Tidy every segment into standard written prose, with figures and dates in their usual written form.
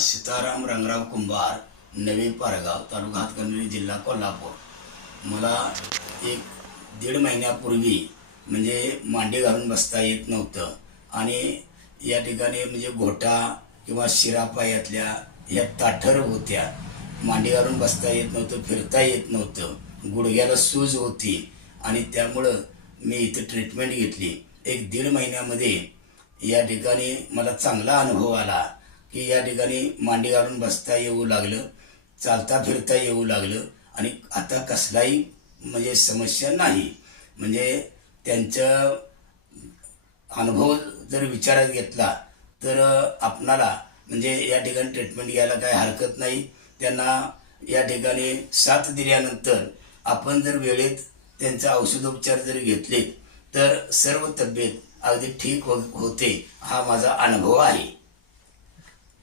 सीताराम रंगराव कुंभार, नवी पारगाव, तालुका हातकणंगले, जिल्हा कोल्हापूर. मला एक 1.5 महिन्यापूर्वी म्हणजे मांडी घालून बसता येत नव्हतं आणि या ठिकाणी म्हणजे घोटा किंवा शिरापायातल्या ह्या ताठर होत्या. मांडी घालून बसता येत नव्हतं, फिरता येत नव्हतं, गुडघ्याला सूज होती आणि त्यामुळं मी इथं ट्रीटमेंट घेतली. एक 1.5 महिन्यामध्ये या ठिकाणी मला चांगला अनुभव आला की या ठिकाणी मांडी घालून बसता येऊ लागलं, चालता फिरता येऊ लागलं आणि आता कसलाही म्हणजे समस्या नाही. म्हणजे त्यांचा अनुभव जर विचारात घेतला तर आपणाला म्हणजे या ठिकाणी ट्रीटमेंट घ्यायला काही हरकत नाही. त्यांना या ठिकाणी साथ दिल्यानंतर आपण जर वेळेत त्यांचा औषधोपचार जर घेतले तर सर्व तब्येत अगदी ठीक होते, हा माझा अनुभव आहे.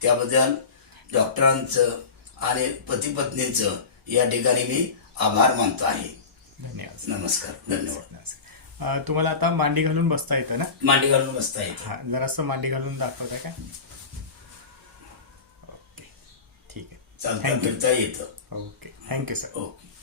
त्याबद्दल डॉक्टरांचं आणि पती पत्नींचं या ठिकाणी मी आभार मानतो आहे. धन्यवाद. नमस्कार, धन्यवाद. तुम्हाला आता मांडी घालून बसता येतं ना? मांडी घालून बसता येतं. हां, जरासं मांडी घालून दाखवताय का? ओके, ठीक आहे. चालता फिरता येतं. Okay, thank you sir. ओके.